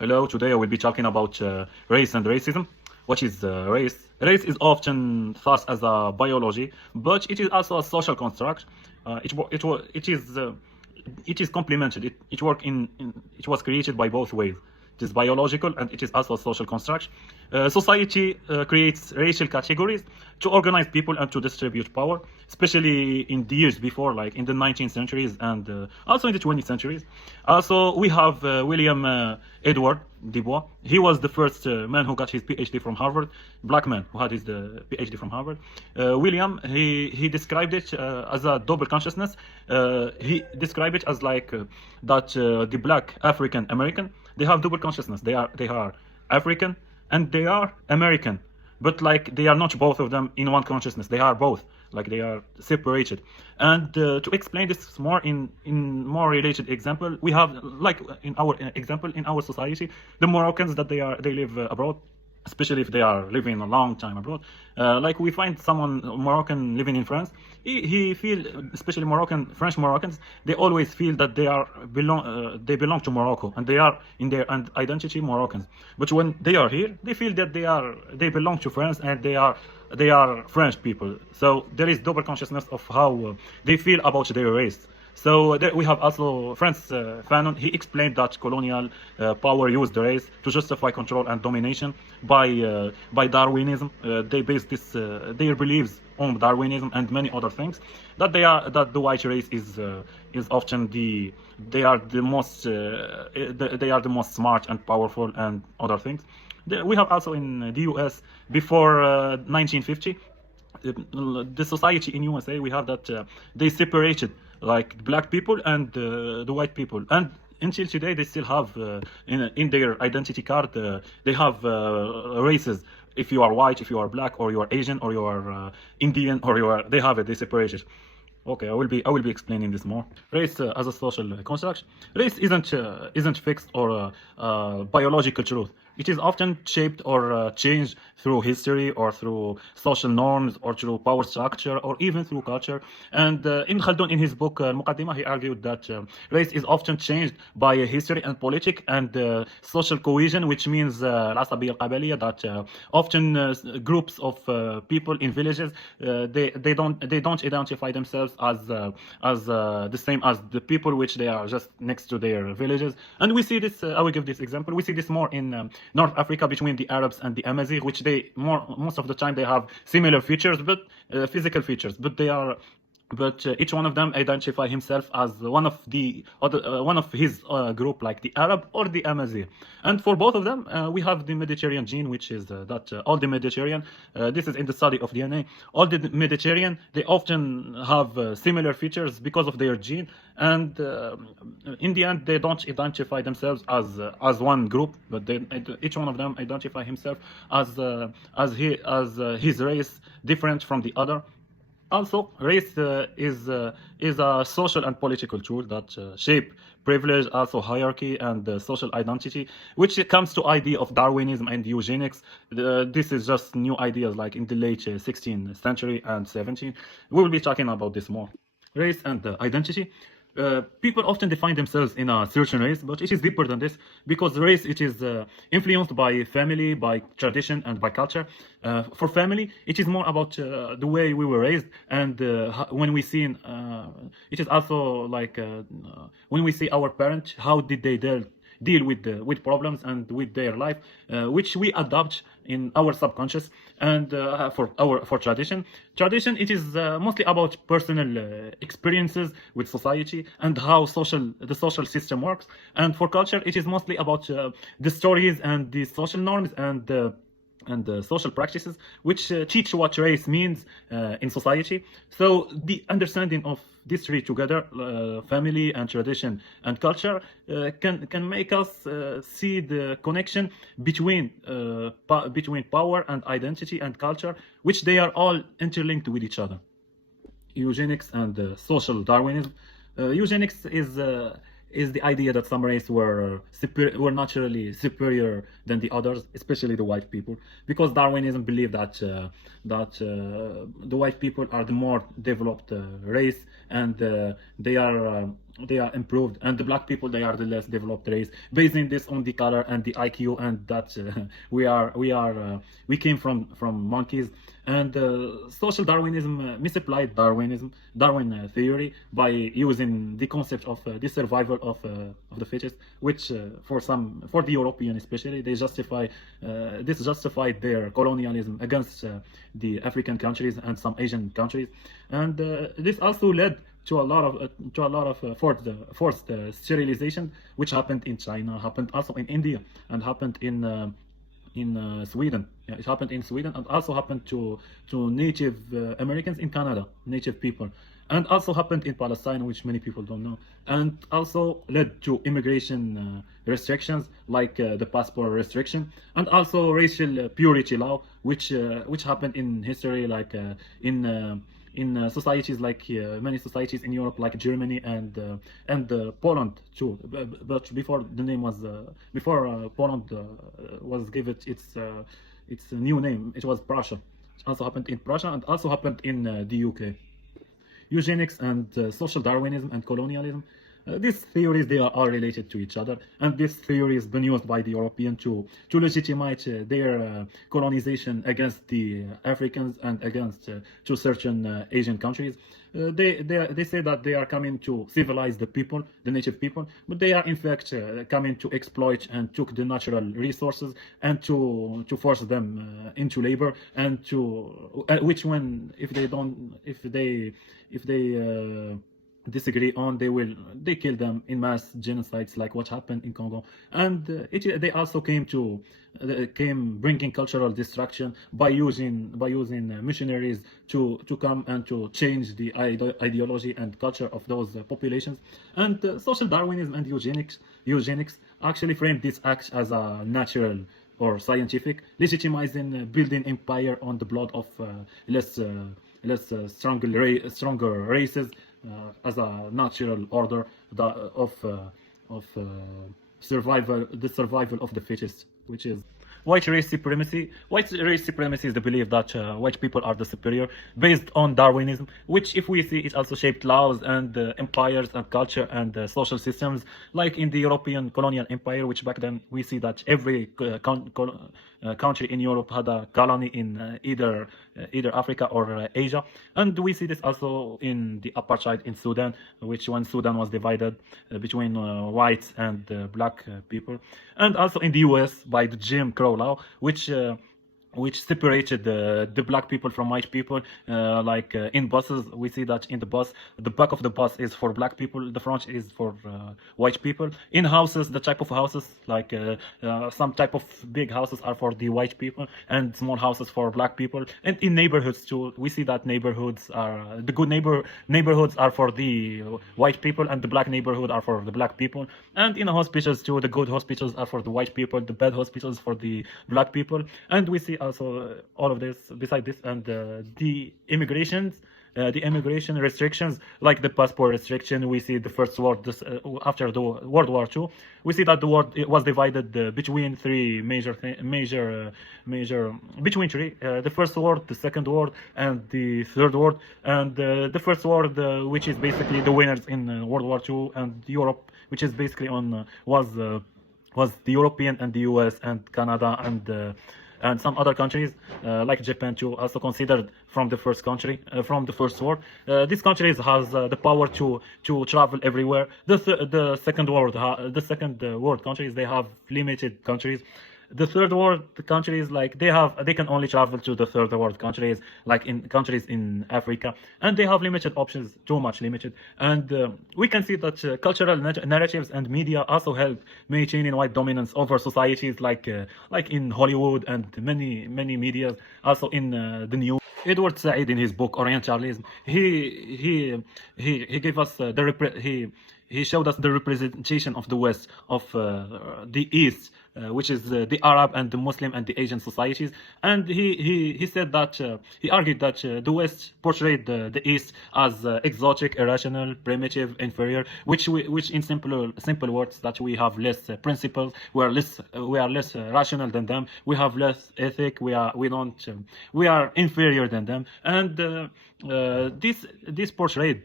Hello, today I will be talking about race and racism. What is race? Race is often thought as a biology, but it is also a social construct. It is complemented. It was created by both ways. It is biological and it is also a social construct. Society creates racial categories to organize people and to distribute power, especially in the years before, like in the 19th centuries and also in the 20th centuries. Also, we have William Edward Dubois. He was the first man who got his PhD from Harvard, black man who had his PhD from Harvard. William, he described it as a double consciousness. He described it as like that the black African American, they have double consciousness. They are African and they are American, but like they are not both of them in one consciousness. They are both, like they are separated. And to explain this more in more related example, we have like in our example in our society, the Moroccans that they live abroad, especially if they are living a long time abroad. Like we find someone Moroccan living in France, he feel, especially French Moroccans, they always feel that they belong to Morocco and they are in their identity Moroccans. But when they are here, they feel that they belong to France and they are French people. So there is double consciousness of how they feel about their race. So there we have also Franz Fanon. He explained that colonial power used race to justify control and domination by Darwinism. They base their beliefs on Darwinism and many other things. That the white race is often they are the most smart and powerful and other things. We have also in the US before 1950. The society in USA, we have that they separated like black people and the white people, and until today they still have in their identity card they have races. If you are white, if you are black, or you are Asian, or you are Indian, or you are, they have it, they separated. Okay, I will be explaining this more. Race as a social construct. Race isn't fixed or biological truth. It is often shaped or changed through history or through social norms or through power structure or even through culture. And Ibn Khaldun, in his book Al-Muqaddimah, he argued that race is often changed by history and politics and social cohesion, which means العصبية القبلية, that often groups of people in villages they don't identify themselves as the same as the people which they are just next to their villages. And we see this. I will give this example. We see this more in North Africa between the Arabs and the Amazigh, which most of the time they have similar features, but physical features, but each one of them identify himself as one of his group, like the Arab or the Amazigh. And for both of them, we have the Mediterranean gene, which is all the Mediterranean. This is in the study of DNA. All the Mediterranean, they often have similar features because of their gene, and in the end, they don't identify themselves as one group, but each one of them identify himself as his race different from the other. Also, race is a social and political tool that shape privilege, also hierarchy and social identity, which comes to idea of Darwinism and eugenics. This is just new ideas, like in the late 16th century and 17th. We will be talking about this more. Race and identity. People often define themselves in a certain race, but it is deeper than this, because race, it is influenced by family, by tradition, and by culture. For family, it is more about the way we were raised, and when we see it is also like when we see our parents, how did they deal with problems and with their life, which we adopt in our subconscious. And for tradition, it is mostly about personal experiences with society and how the social system works. And for culture, it is mostly about the stories and the social norms and social practices which teach what race means in society. So the understanding of these three together, family and tradition and culture, can make us see the connection between power and identity and culture, which they are all interlinked with each other. Eugenics and social Darwinism. Eugenics is the idea that some races were naturally superior than the others, especially the white people, because Darwinism believed that the white people are the more developed race, and they are they are improved, and the black people, they are the less developed race, basing this on the color and the IQ, and that we came from monkeys. And social Darwinism misapplied Darwin theory by using the concept of the survival of the fittest, which for the European especially, they justify this justified their colonialism against the African countries and some Asian countries. And this also led to a lot of forced sterilization, which happened in China, happened also in India, and happened in Sweden. Yeah, it happened in Sweden, and also happened to Native Americans in Canada, Native people, and also happened in Palestine, which many people don't know, and also led to immigration restrictions, like the passport restriction, and also racial purity law, which happened in history, like in societies like many societies in Europe, like Germany and Poland too. But before the name was before Poland was given its new name, it was Prussia. It also happened in Prussia, and also happened in the UK. Eugenics and social Darwinism and colonialism. These theories, they are all related to each other, and this theory has been used by the European to legitimize their colonization against the Africans and against to certain Asian countries. They say that they are coming to civilize the people, the native people, but they are in fact coming to exploit and took the natural resources and to force them into labor, and to which, when if they disagree on, they kill them in mass genocides, like what happened in Congo. And they also came bringing cultural destruction by using missionaries to come and to change the ideology and culture of those populations. And social Darwinism and eugenics actually framed this act as a natural or scientific, legitimizing building empire on the blood of stronger races, as a natural order of survival, the survival of the fittest, which is white race supremacy. White race supremacy is the belief that white people are the superior, based on Darwinism, which, if we see, it also shaped laws and empires and culture and social systems, like in the European colonial empire, which back then we see that every country in Europe had a colony in either Africa or Asia. And we see this also in the apartheid in Sudan, which, when Sudan was divided between whites and black people, and also in the US by the Jim Crow law, which separated the black people from white people. Like in buses, we see that in the bus, the back of the bus is for black people, the front is for white people. In houses, the type of houses, like some type of big houses are for the white people, and small houses for black people. And in neighborhoods too, we see that neighborhoods are the good neighborhoods are for the white people, and the black neighborhood are for the black people. And in hospitals too, the good hospitals are for the white people, the bad hospitals for the black people. And we see also all of this beside this, and the immigration restrictions, like the passport restriction. We see the first world, after the World War II, we see that the world, it was divided between three between three, the first world, the second world, and the third world. And the first world, which is basically the winners in World War II, and Europe, which is basically on was the European and the US and Canada and some other countries, like Japan too, also considered from the first war. These countries has the power to travel everywhere. The second world countries, they have limited countries. The third world countries, like they can only travel to the third world countries, like in countries in Africa, and they have limited options, too much limited. And we can see that cultural narratives and media also help maintaining white dominance over societies, like in Hollywood and many media, also in the news. Edward Said, in his book Orientalism, he gave us he showed us the representation of the West, of the East, which is the Arab and the Muslim and the Asian societies. And he said that he argued that the West portrayed the East as exotic, irrational, primitive, inferior, which in simple words, that we have less principles, we are less rational than them, we have less ethic, we are inferior than them. And this portrayed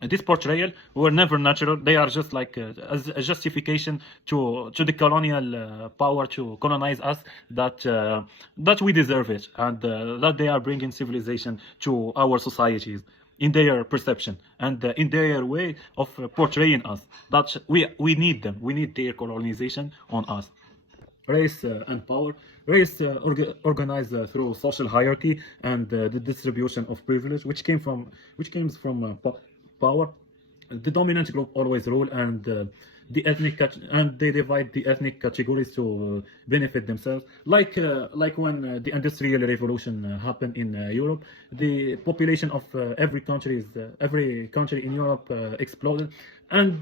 this portrayal were never natural. They are just like as a justification to the colonial power to colonize us, that we deserve it, and that they are bringing civilization to our societies in their perception, and in their way of portraying us, that we need them, we need their colonization on us. Race and power. Race organized through social hierarchy and the distribution of privilege, which comes from power. The dominant group always rule, and and they divide the ethnic categories to benefit themselves. Like when the industrial revolution happened in Europe, the population of every country in Europe exploded, and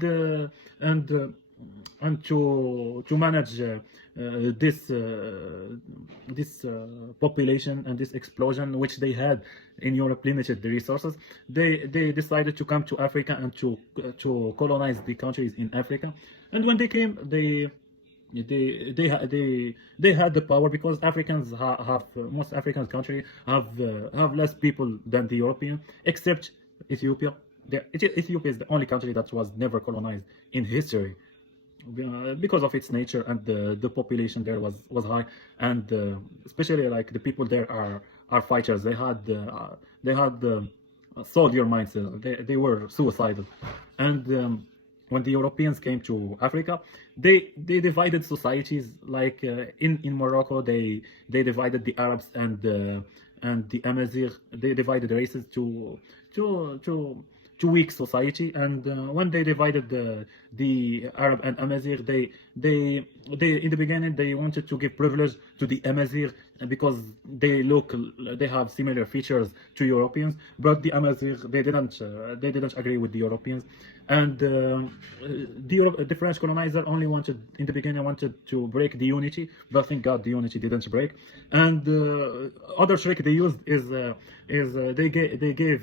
to manage this population and this explosion which they had in Europe, limited the resources, they decided to come to Africa and to colonize the countries in Africa. And when they came, they had the power, because Africans have most African countries have less people than the European, except Ethiopia. Ethiopia is the only country that was never colonized in history, because of its nature, and the population there was high, and especially like the people there are fighters. They had soldier mindset. They were suicidal, and when the Europeans came to Africa, they divided societies. Like in Morocco, they divided the Arabs and the Amazigh. They divided races to weak society, and when they divided the Arab and Amazigh, they in the beginning they wanted to give privilege to the Amazigh because they have similar features to Europeans, but the Amazigh, they didn't agree with the Europeans, and the French colonizer only wanted, in the beginning, wanted to break the unity, but thank God the unity didn't break. And other trick they used is they gave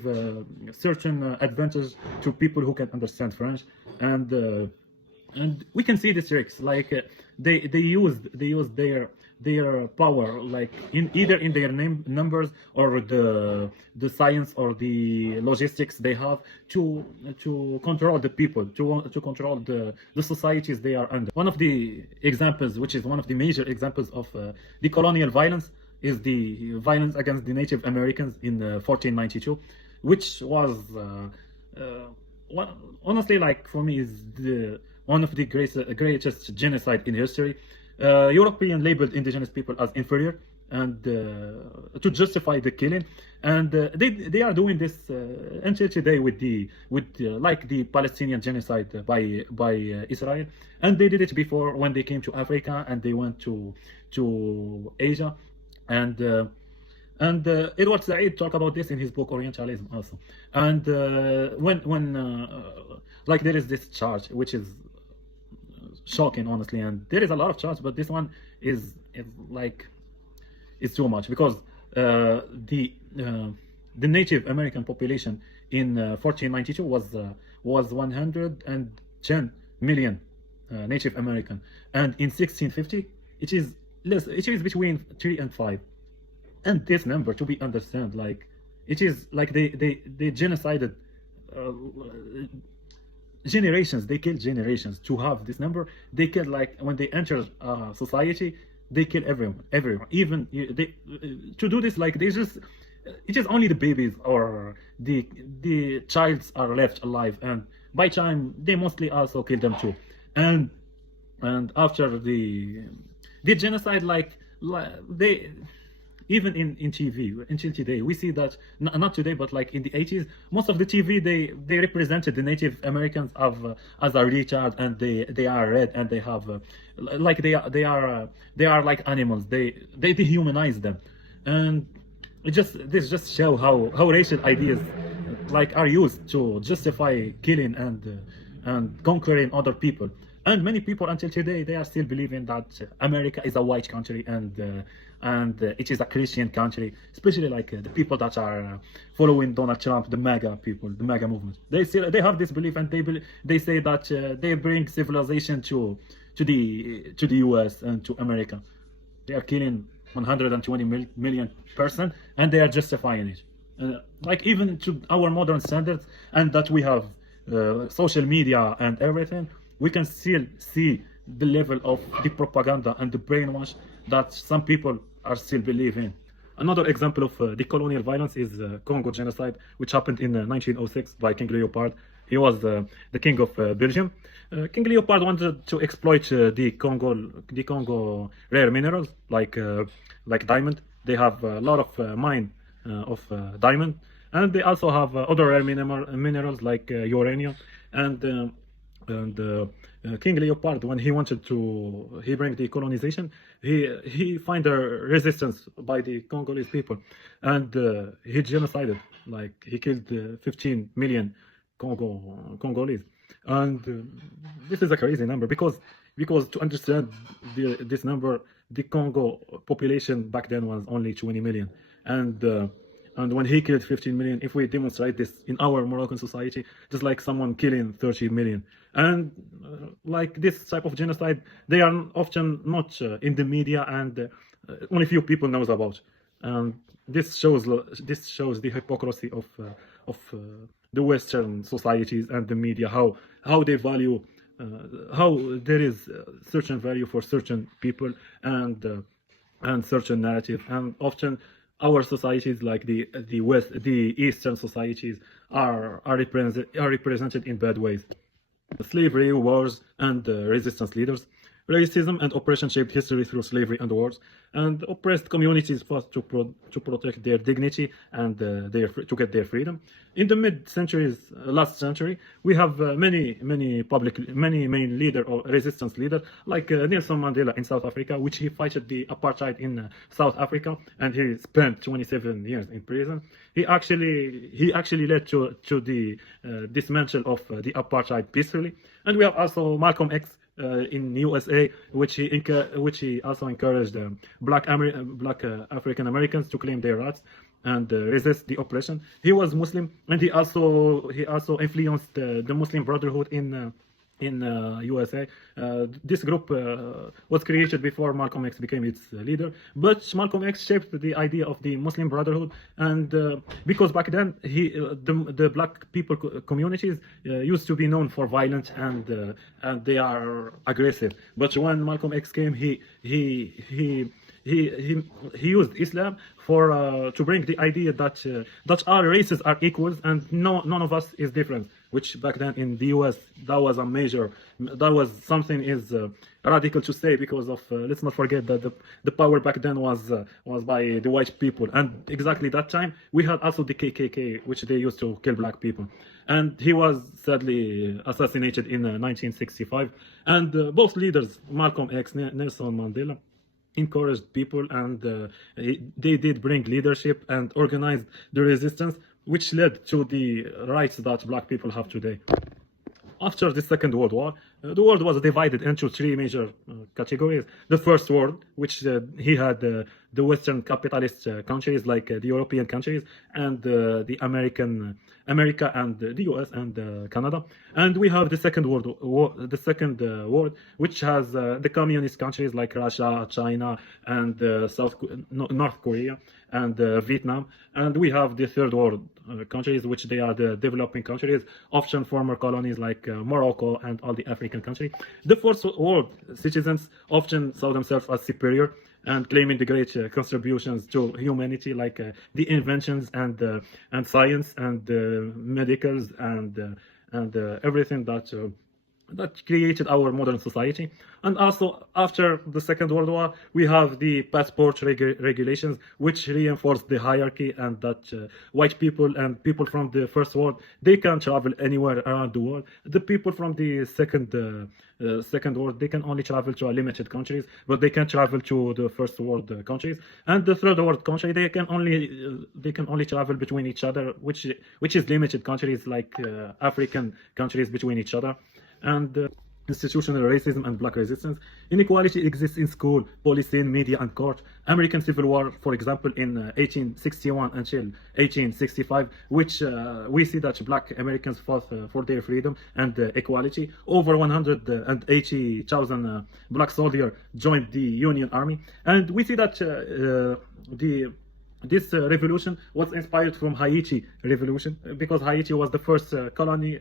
certain advantage to people who can understand French, and we can see these tricks. Like they used their power, like either in their numbers, or the science, or the logistics they have to control the people, to control the societies they are under. One of the examples, which is one of the major examples of the colonial violence, is the violence against the Native Americans in 1492, which was honestly, like, for me, is one of the greatest genocide in history. European labeled indigenous people as inferior, and to justify the killing, and they are doing this until today with like the Palestinian genocide by Israel, and they did it before when they came to Africa and they went to Asia, and Edward Said talked about this in his book Orientalism also. And when like, there is this charge which is shocking, honestly, and there is a lot of charts, but this one is like, it's too much, because the Native American population in 1492 was 110 million Native American, and in 1650 it is less. It is between 3 and 5, and this number, to be understand, like, it is like they genocided generations. They killed generations to have this number. They kill, like, when they enter society, they kill everyone, even to do this, like, they just, it is only the babies or the childs are left alive, and by time they mostly also kill them too. And after the genocide, like they, even in TV, until today, we see that, not today, but like in the 80s, most of the TV, they represented the Native Americans as a retard, and they are red, and they have like they are like animals. They dehumanize them, and this just show how racial ideas, like, are used to justify killing and conquering other people. And many people until today, they are still believing that America is a white country, and it is a Christian country, especially like the people that are following Donald Trump, the MAGA people, the MAGA movement. They have this belief, and they say that they bring civilization to the US and to America. They are killing 120 million person, and they are justifying it, like, even to our modern standards, and that we have social media and everything, we can still see the level of the propaganda and the brainwash that some people are still believing. Another example of the colonial violence is Congo genocide, which happened in 1906 by King Leopold. He was the king of Belgium. King Leopold wanted to exploit the Congo rare minerals like diamond. They have a lot of mine of diamond, and they also have other rare minerals like uranium. And King Leopold, when he wanted to bring the colonization, he find a resistance by the Congolese people, and he genocided, like he killed 15 million Congolese. And this is a crazy number because to understand this number, the Congo population back then was only 20 million, and when he killed 15 million, if we demonstrate this in our Moroccan society, just like someone killing 30 million. And like this type of genocide, they are often not in the media, and only few people knows about. And this shows the hypocrisy of the Western societies and the media, how they value, how there is certain value for certain people and certain narrative, and often our societies, like the Eastern societies, are represented in bad ways. Slavery, wars, and resistance leaders. Racism and oppression shaped history through slavery and wars, and oppressed communities fought to protect their dignity and to get their freedom. In the mid-centuries, last century, we have many main leader or resistance leader, like Nelson Mandela in South Africa, which he fought the apartheid in South Africa, and he spent 27 years in prison. He actually led to the dismantle of the apartheid peacefully. And we have also Malcolm X in USA, which he also encouraged black African Americans to claim their rights and resist the oppression. He was Muslim, and he also influenced the Muslim Brotherhood in USA. This group was created before Malcolm X became its leader, but Malcolm X shaped the idea of the Muslim Brotherhood, and because back then the black people communities used to be known for violence and they are aggressive. But when Malcolm X came, he used Islam for to bring the idea that all races are equals and none of us is different, which back then in the US that was something is radical to say, because of let's not forget that the power back then was by the white people, and exactly that time we had also the KKK, which they used to kill black people, and he was sadly assassinated in 1965. And both leaders, Malcolm X, Nelson Mandela, encouraged people, and they did bring leadership and organized the resistance, which led to the rights that black people have today. After the Second World War, the world was divided into three major categories. The First World, which he had the Western capitalist countries like the European countries and the America and the US and Canada. And we have the Second World, which has the communist countries like Russia, China, and North Korea and Vietnam. And we have the Third World countries, which they are the developing countries, often former colonies like Morocco and all the African countries. The Fourth World citizens often saw themselves as superior and claiming the great contributions to humanity, like the inventions and science and medicals and everything that created our modern society. And also after the Second World War, we have the passport regulations, which reinforce the hierarchy, and that white people and people from the First World, they can travel anywhere around the world. The people from the Second World, they can only travel to a limited countries, but they can travel to the First World countries. And the Third World country, they can only travel between each other, which is limited countries like African countries between each other. And institutional racism and black resistance. Inequality exists in school, policing, media, and court. American Civil War, for example, in 1861 until 1865, which we see that black Americans fought for their freedom and equality. Over 180,000 black soldiers joined the Union Army, and we see that This revolution was inspired from Haiti revolution because Haiti was the first colony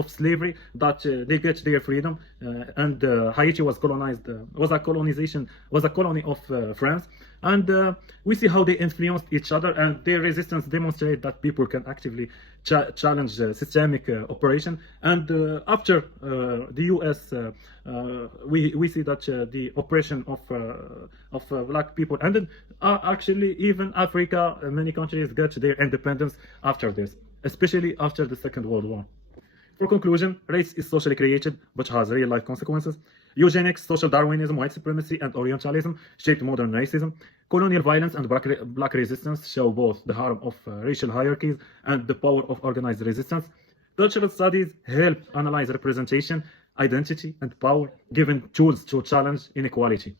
of slavery that they get their freedom, and Haiti was colonized, was a colony of France, and we see how they influenced each other, and their resistance demonstrate that people can actively challenge systemic operation. And after the US, we see that the oppression of black people ended. Actually, even Africa, many countries got their independence after this, especially after the Second World War. For conclusion, race is socially created but has real-life consequences. Eugenics, social Darwinism, white supremacy, and Orientalism shaped modern racism. Colonial violence and black resistance show both the harm of racial hierarchies and the power of organized resistance. Cultural studies help analyze representation, identity, and power, giving tools to challenge inequality.